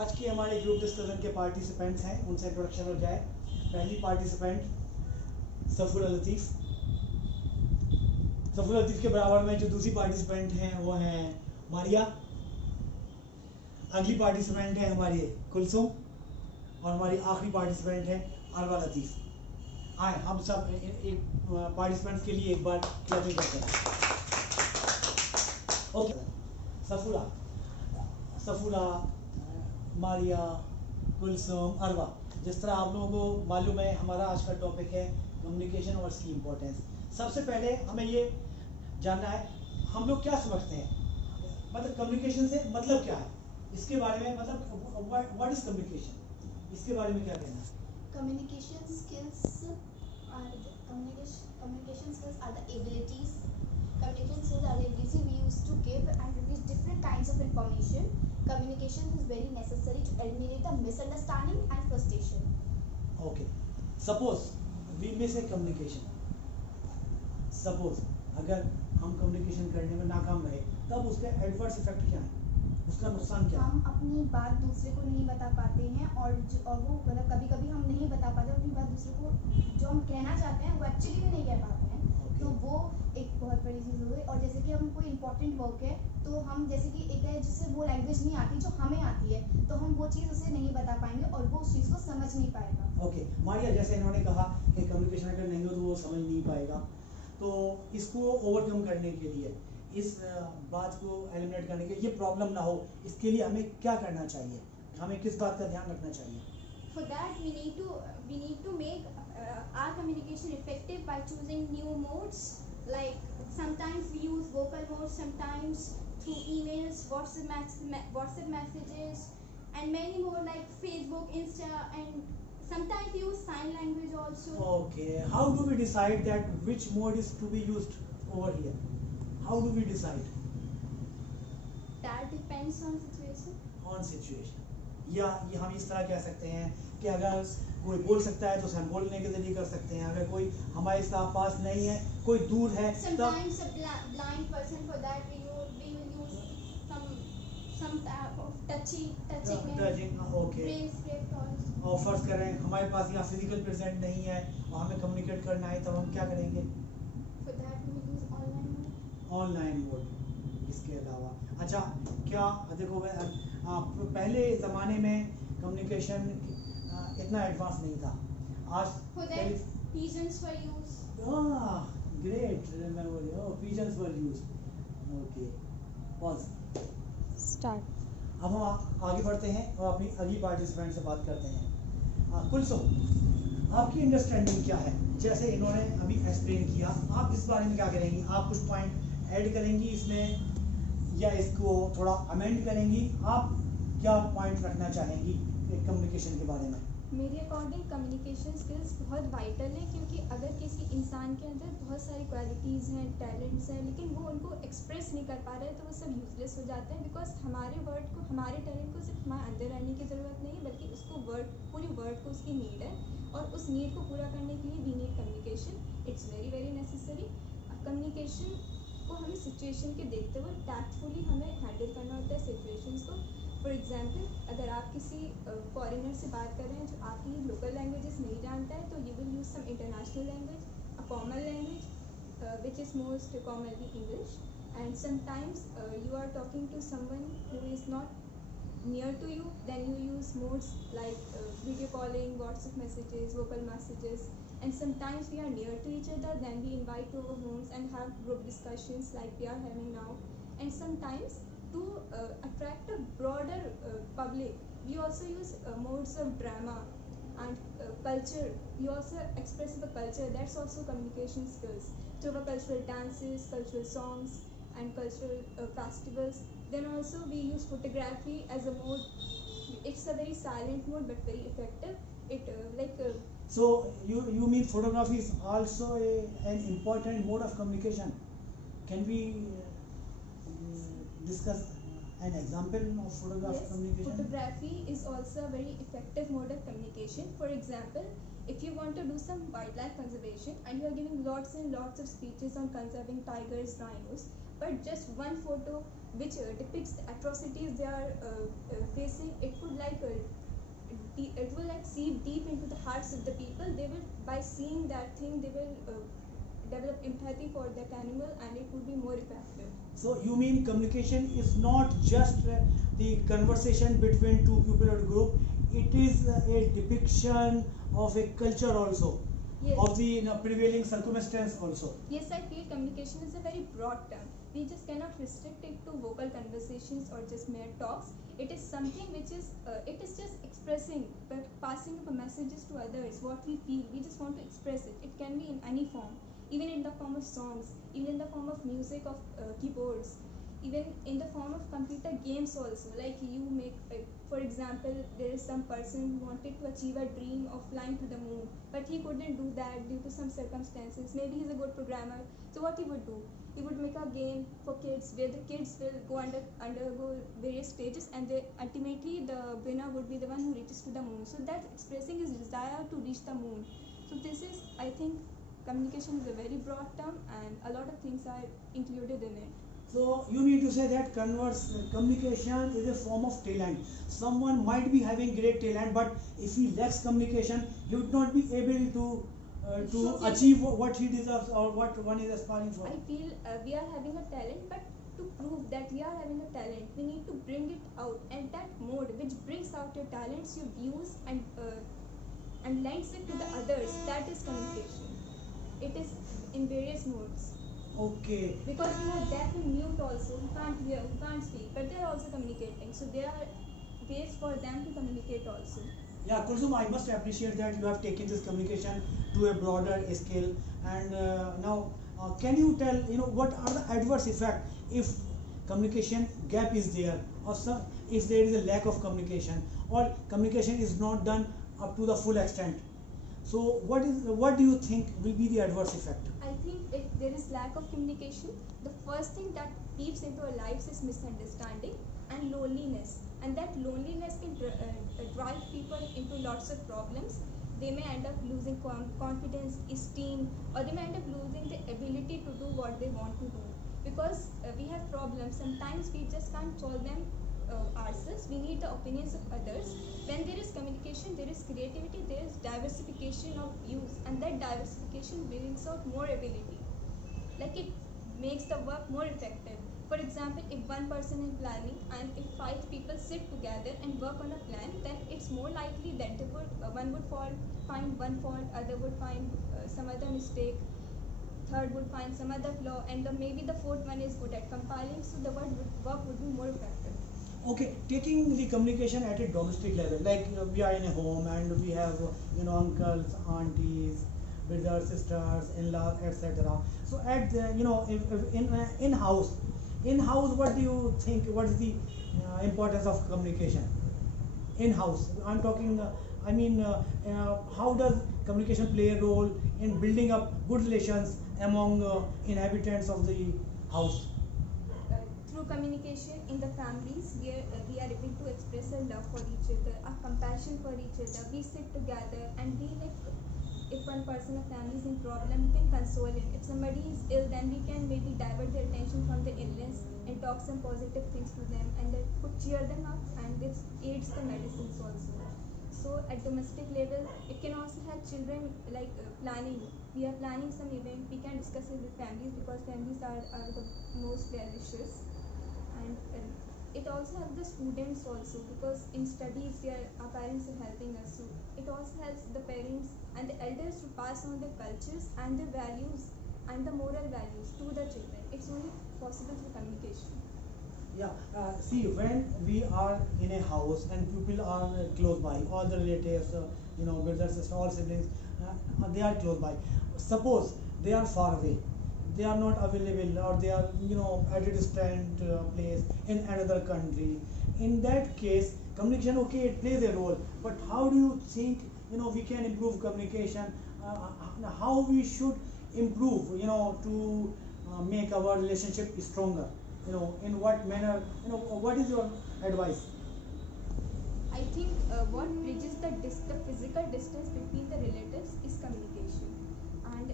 आज की हमारे ग्रुप डिस्कशन के पार्टिसिपेंट्स हैं, उनसे इंट्रोडक्शन हो जाए। पहली पार्टिसिपेंट सफूरा लतीफ़। सफूरा लतीफ़ के बराबर में जो दूसरी पार्टिसिपेंट हैं वो हैं मारिया। अगली पार्टिसिपेंट है हमारी कुलसुम, और हमारी आखिरी पार्टिसिपेंट है अरवा लतीफ़। आए हम सब एक पार्टिसिपेंट्स के लिए एक बार क्लैपिंग करते हैं। ओके, सफूरा, सफूरा, मारिया, कुलसुम, अरवा। जिस तरह आप लोगों को मालूम है, हमारा आज का टॉपिक है कम्युनिकेशन और इसकी इम्पोर्टेंस। सबसे पहले हमें ये जानना है हम लोग क्या समझते हैं, मतलब कम्युनिकेशन से मतलब क्या है, इसके बारे में, मतलब व्हाट इज कम्युनिकेशन, इसके बारे में क्या कहना है? Communication skills communication skills are the abilities. Communication skills are the abilities we use to give and release different kinds of information. Communication is very necessary to eliminate the misunderstanding and frustration. Okay, suppose we miss a communication. Suppose अगर हम communication करने में नाकाम रहे, तब उसके adverse effect क्या है, उसका नुकसान क्या है? हम अपनी बात दूसरे को नहीं बता पाते हैं, और वो मतलब कभी कभी हम नहीं बता पाते अपनी बात दूसरे को, जो हम कहना चाहते हैं वो एक्चुअली भी नहीं कह पाते हैं। तो वो एक बहुत बड़ी चीज़ हो गई। और जैसे कि हम कोई इंपॉर्टेंट वर्क है, तो हम जैसे कि एक है जिससे वो लैंग्वेज नहीं आती जो हमें आती है, तो हम वो चीज़ उसे नहीं बता पाएंगे और वो उस चीज़ को समझ नहीं पाएगा। ओके, मारिया, जैसे इन्होंने कहा कि कम्युनिकेशन अगर नहीं हो तो वो समझ नहीं पाएगा, तो इसको ओवरकम करने के लिए, इस बात को एलिमिनेट करने के लिए, ये प्रॉब्लम ना हो, इसके लिए हमें क्या करना चाहिए, हमें किस बात का ध्यान रखना चाहिए? For that we need to make our communication effective by choosing new modes. Like sometimes we use vocal modes, sometimes through emails, WhatsApp messages, and many more like Facebook, Insta, and sometimes we use sign language also. Okay, how do we decide that which mode is to be used over here? How do we decide? That depends on situation. On situation, या ये हम इस तरह कह सकते हैं कि अगर कोई बोल सकता है तो उसे हम बोलने के जरिए कर सकते हैं, अगर कोई हमारे साथ पास नहीं है, कोई दूर है, sometimes a blind person, for that we will use some type of touching okay. brain scrape toys. और फर्ज करें हमारे पास यहाँ फिजिकल प्रेजेंट नहीं है और हमें कम्युनिकेट करना है, तब हम क्या करेंगे? For that we will use online mode. Online mode. इसके अलावा अच्छा, क्या देखो पहले ज़माने में कम्युनिकेशन इतना एडवांस नहीं था। आज For that pigeons were used. Great memory, pigeons were used. Okay, pause, start. अब हम आगे बढ़ते हैं और अपनी अगली पार्टिसिपेंट से बात करते हैं। कुलसुम, आपकी अंडरस्टैंडिंग क्या है? जैसे इन्होंने अभी एक्सप्लेन किया, आप इस बारे में क्या करेंगी? आप कुछ पॉइंट ऐड करेंगी इसमें या इसको थोड़ा अमेंड करेंगी? आप क्या पॉइंट रखना चाहेंगी कम्युनिकेशन के बारे में? मेरे अकॉर्डिंग कम्युनिकेशन स्किल्स बहुत वाइटल है, क्योंकि अगर किसी इंसान के अंदर बहुत सारी क्वालिटीज़ हैं, टैलेंट्स हैं, लेकिन वो उनको एक्सप्रेस नहीं कर पा रहे हैं, तो वो सब यूजलेस हो जाते हैं। बिकॉज हमारे वर्ड को, हमारे टैलेंट को सिर्फ हमारे अंदर रहने की ज़रूरत नहीं है, बल्कि उसको पूरी वर्ड को उसकी नीड है, और उस नीड को पूरा करने के लिए we need communication. It's very very necessary. Communication को हमें सिचुएशन के देखते हुए टैक्टफुली हमें हैंडल करना होता है सिचुएशंस को। फॉर एग्जाम्पल, अगर आप किसी फॉरेनर से बात कर रहे हैं जो आपकी लोकल लैंग्वेजेस नहीं जानता है, तो you will use some international language, a common language which is most commonly English. And sometimes you are talking to someone who is not near to you, then you use modes like video calling, WhatsApp messages, vocal messages. And sometimes we are near to each other, then we invite to our homes and have group discussions like we are having now. And sometimes to attract a broader public, we also use modes of drama and culture. We also express the culture. That's also communication skills through our cultural dances, cultural songs, and cultural festivals. Then also we use photography as a mode. It's a very silent mode but very effective. So you mean photography is also an important mode of communication? Can we discuss an example of photography Yes, communication? photography is also a very effective mode of communication. For example, if you want to do some wildlife conservation and you are giving lots and lots of speeches on conserving tigers, rhinos, but just one photo which depicts the atrocities they are facing, it would it will like seep deep into the hearts of the people. They will, by seeing that thing, they will develop empathy for that animal, and it would be more effective. So you mean communication is not just the conversation between two people or group, it is a depiction of a culture also, Yes. of the prevailing circumstance also. Yes, I feel communication is a very broad term. We just cannot restrict it to vocal conversations or just mere talks. It is something which is, it is just expressing, but passing up messages to others, what we feel. We just want to express it. It can be in any form, even in the form of songs, even in the form of music of keyboards, even in the form of computer games also. Like you make, for example, there is some person who wanted to achieve a dream of flying to the moon, but he couldn't do that due to some circumstances. Maybe he's a good programmer. So what he would do? He would make a game for kids where the kids will undergo various stages, and they ultimately the winner would be the one who reaches to the moon. So that's expressing his desire to reach the moon. So this is, I think, communication is a very broad term, and a lot of things are included in it. So you mean to say that communication is a form of talent. Someone might be having great talent, but if he lacks communication, he would not be able to Showcase. achieve what he deserves or what one is aspiring for. I feel we are having a talent, but to prove that we are having a talent, we need to bring it out, and that mode which brings out your talents, your views, and lends it to the others, that is communication. It is in various modes. Okay. Because we have deaf and mute also, who can't hear, who can't speak, but they are also communicating. So there are ways for them to communicate also. Yeah, Kulsum, I must appreciate that you have taken this communication to a broader scale. And now, can you tell, what are the adverse effects if communication gap is there, or if there is a lack of communication, or communication is not done up to the full extent? So, what do you think will be the adverse effect? I think if there is lack of communication, the first thing that peeps into our lives is misunderstanding and loneliness. And that loneliness can drive people into lots of problems. They may end up losing confidence, esteem, or they may end up losing the ability to do what they want to do. Because we have problems, sometimes we just can't solve them ourselves. We need the opinions of others. When there is communication, there is creativity, there is diversification of views, and that diversification brings out more ability. Like it makes the work more effective. For example, if one person is planning and if 5 people sit together and work on a plan, then it's more likely that one would find one fault, other would find some other mistake, third would find some other flaw, and maybe the fourth one is good at compiling, so the work would be more effective. Okay, taking the communication at a domestic level, like we are in a home and we have uncles, aunties, brothers, sisters, in-laws, etc. So at the, if in-house, what do you think? What is the importance of communication in-house? I'm talking. How does communication play a role in building up good relations among inhabitants of the house? Through communication in the families, we are able to express our love for each other, our compassion for each other. We sit together and we if one person of family is in problem, we can console him. If somebody is ill, then we can maybe divert their attention from the illness and talk some positive things to them, and that could cheer them up, and this aids the medicines also. So at domestic level, it can also help children, like planning. We are planning some event, we can discuss it with families, because families are the most well-wishers. And it also helps the students also, because in studies our parents are helping us. So it also helps the parents and the elders to pass on their cultures and their values and the moral values to the children. It's only possible through communication. Yeah, see, when we are in a house and people are close by, all the relatives, brothers, sisters, all siblings, they are close by. Suppose they are far away, they are not available, or they are at a distant place in another country. In that case, communication, okay, it plays a role, but how do you think we can improve communication? How we should improve to make our relationship stronger? In what manner? What is your advice? I think what bridges the physical distance between the relatives is communication. and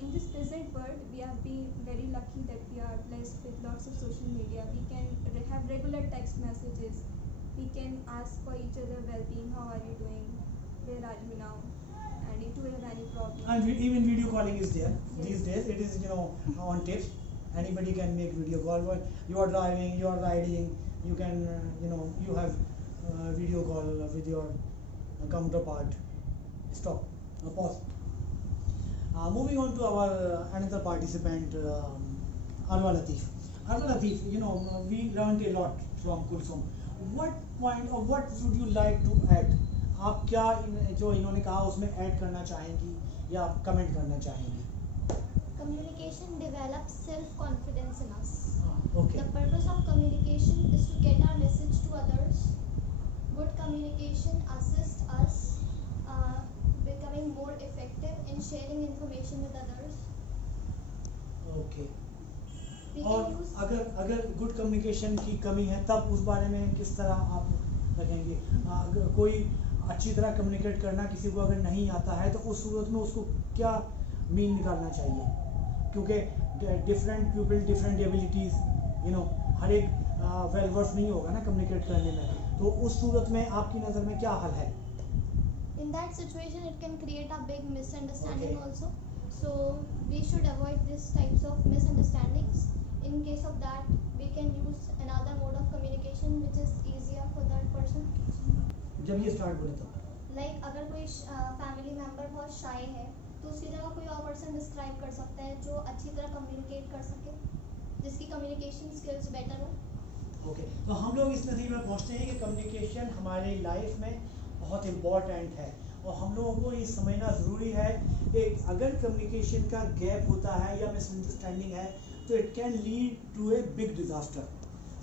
in this present world we have been very lucky that we are blessed with lots of social media. We can have regular text messages, we can ask for each other well-being, how are you doing, where are you now, and if you have any problem. And even video calling is there. Yes. These days it is, on tips. Anybody can make video call. While you are driving, you are riding, you can, you have video call with your counterpart. Stop. Pause. Moving on to our another participant, Arwa Latif. Arwa Latif, we learned a lot from Kulsum. What point or what would you like to add? आप क्या जो इन्होंने कहा उसमें add करना चाहेंगी या comment करना चाहेंगी? Communication develops self-confidence in us. Okay. The purpose of communication is to get our message to others. Good communication assists us becoming more effective in sharing information with others. Okay. We और can use अगर good communication की कमी है तब उस बारे में किस तरह आप रखेंगे? अगर कोई अच्छी तरह कम्युनिकेट करना किसी को अगर नहीं आता है तो उस सूरत में उसको क्या मीन निकालना चाहिए? क्योंकि डिफरेंट पीपल डिफरेंट एबिलिटीज़, हर एक वेल वर्स नहीं होगा ना कम्युनिकेट करने में, तो उस सूरत में आपकी नज़र में क्या हल है? in that situation it can create a big misunderstanding Okay. also. So we should avoid these types of misunderstandings. In case of that, we can use another mode of communication which is easier for that person. जब ये start बोले तो Like अगर कोई family member बहुत शाय है तो उसकी जगह कोई और पर्सन डिस्क्राइब कर सकता है जो अच्छी तरह कम्युनिकेट कर सके, जिसकी कम्युनिकेशन स्किल्स बेटर हो. ओके, तो हम लोग इस नतीजे में पहुंचते हैं कि कम्युनिकेशन हमारी लाइफ में बहुत इम्पॉर्टेंट है और हम लोगों को ये समझना ज़रूरी है कि अगर कम्युनिकेशन का गैप होता है या मिसअंडरस्टैंडिंग है तो it can lead to a big disaster.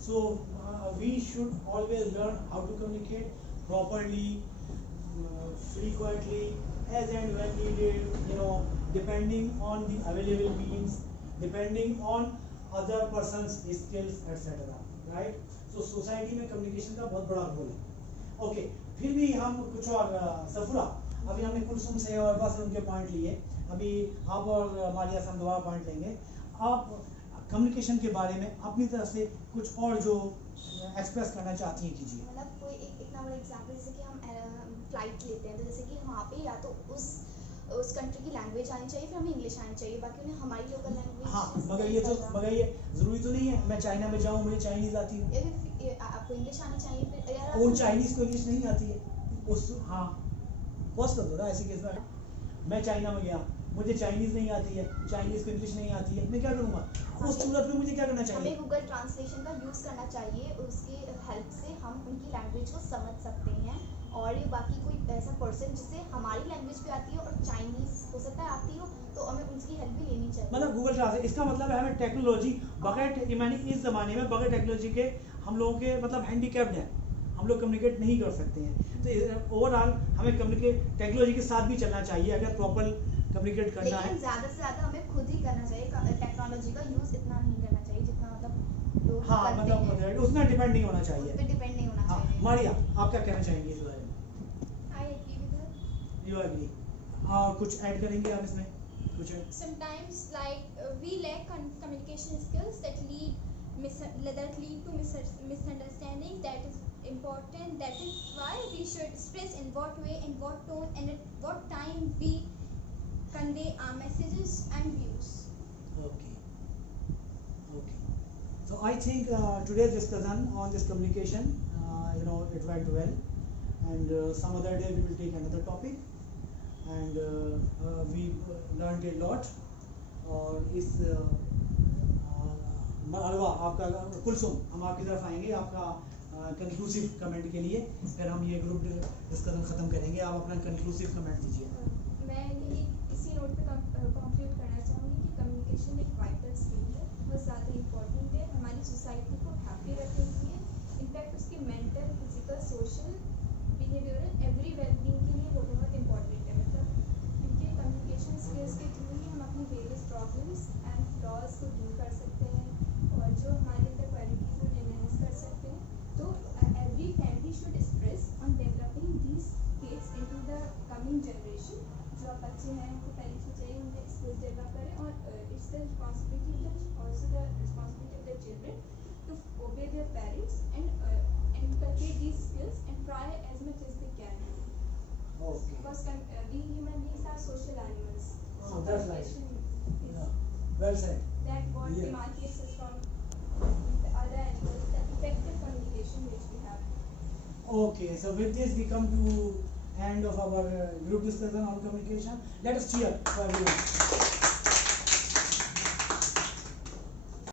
So we should always learn how to communicate properly, frequently, as and when needed, depending on the available means, depending on other person's skills, etc. Right? So society में communication का बहुत बड़ा role है. Okay, फिर भी हम कुछ और सफुरा, अभी हमने कुलसुम से और बस उनके पॉइंट लिए, अभी आप और मारिया से हम दोबारा पॉइंट लेंगे. आप कम्युनिकेशन के बारे में अपनी तरफ से कुछ और जो एक्सप्रेस करना चाहती हैं कीजिए. मतलब कोई इतना बड़ा एग्जाम्पल जैसे कि हम फ्लाइट लेते हैं तो जैसे कि वहाँ पे या तो उस कंट्री की लैंग्वेज आनी चाहिए, फिर हमें इंग्लिश आनी चाहिए, बाकी उन्हें हमारी लोकल लैंग्वेज. हाँ, मगर ये ज़रूरी तो नहीं है मैं चाइना में जाऊँ मुझे चाइनीज़ आती है. आपको इंग्लिश आनी चाहिए, फिर यार उन चाइनीज़ को इंग्लिश नहीं आती है उस पॉज कर दो ना. ऐसे केस में मैं चाइना में गया, मुझे चाइनीज़ नहीं आती है, चाइनीज़ को इंग्लिश नहीं आती है, मैं क्या करूँगा? उस सूरत में मुझे क्या करना चाहिए? हमें गूगल ट्रांसलेशन का यूज़ करना चाहिए. उसकी हेल्प से हम उनकी लैंग्वेज को समझ सकते हैं. और ये बाकी कोई ऐसा पर्सन जिसे हमारी लैंग्वेज भी आती है और चाइनीज़ हो सकता है आती हो तो हमें उसकी हेल्प भी लेनी चाहिए. मतलब गूगल ट्रांसलेट, इसका मतलब है हमें टेक्नोलॉजी बगैर यानी इस ज़माने में बगैर टेक्नोलॉजी के हम लोगों के मतलब हैंडीकैप्ड हैं, हम लोग कम्युनिकेट नहीं कर सकते हैं. तो ओवरऑल हमें कम्युनिकेट टेक्नोलॉजी के साथ भी चलना चाहिए अगर प्रॉपर कम्युनिकेट करना है. लेकिन ज़्यादा से ज़्यादा हमें खुद ही करना चाहिए. टेक्नोलॉजी का यूज़ इतना नहीं करना चाहिए जितना मतलब लोग हाँ, करते हैं. मतलब उसमें डिपेंड नहीं होना उस चाहिए. पर डिपेंड नहीं होना हाँ, चाहिए. मारिया आप क्या कहना चाहेंगे इस बारे में? I agree with her. You agree? और कुछ ऐड करेंगे आप इसमें कुछ? Sometimes we lack communication skills that lead to misunderstanding. That is important. That is why we should express in what way, in what tone, and at what time we convey our messages and views. Okay. So I think today's discussion on this communication, it went well, and some other day we will take another topic, and we learned a lot. और इस अरवा आपका कुलसुम हम आपकी तरफ आएंगे आपका conclusive comment के लिए, फिर हम ये ग्रुप डिस्कशन ख़त्म करेंगे. आप अपना कंक्लूसिव कमेंट दीजिए. मैं यही इसी नोट पे कंक्लूड करना चाहूँगी कि कम्युनिकेशन एक वाइटल स्किल है, बहुत ज़्यादा इम्पोर्टेंट है हमारी सोसाइटी को हैप्पी रखने के लिए. इनफैक्ट उसकी mental, physical, social, behavioural every wellbeing के लिए वो बहुत इम्पोर्टेंट है. मतलब क्योंकि कम्युनिकेशन स्किल्स के थ्रू ही हम अपनी वेरियस प्रॉब्लम्स एंड फ्लॉज को दूर कर सकते हैं और जो हमारे अंदर क्वालिटीज़ उन्हें एनहेंस कर सकते हैं. तो every family should stress on developing these kids into the coming generation. जो बच्चे हैं उनको पहले से चाहिए it's the responsibility of also the responsibility of the children to obey their parents and inculcate these skills and try as much as they can. Okay. Because we human beings are social animals. So that's right. Communication is Yeah. Well said. that what Yeah. demarcates us from the other animals, the effective communication which we have. Okay, so with this we come to end of our group discussion on communication. Let us cheer for everyone.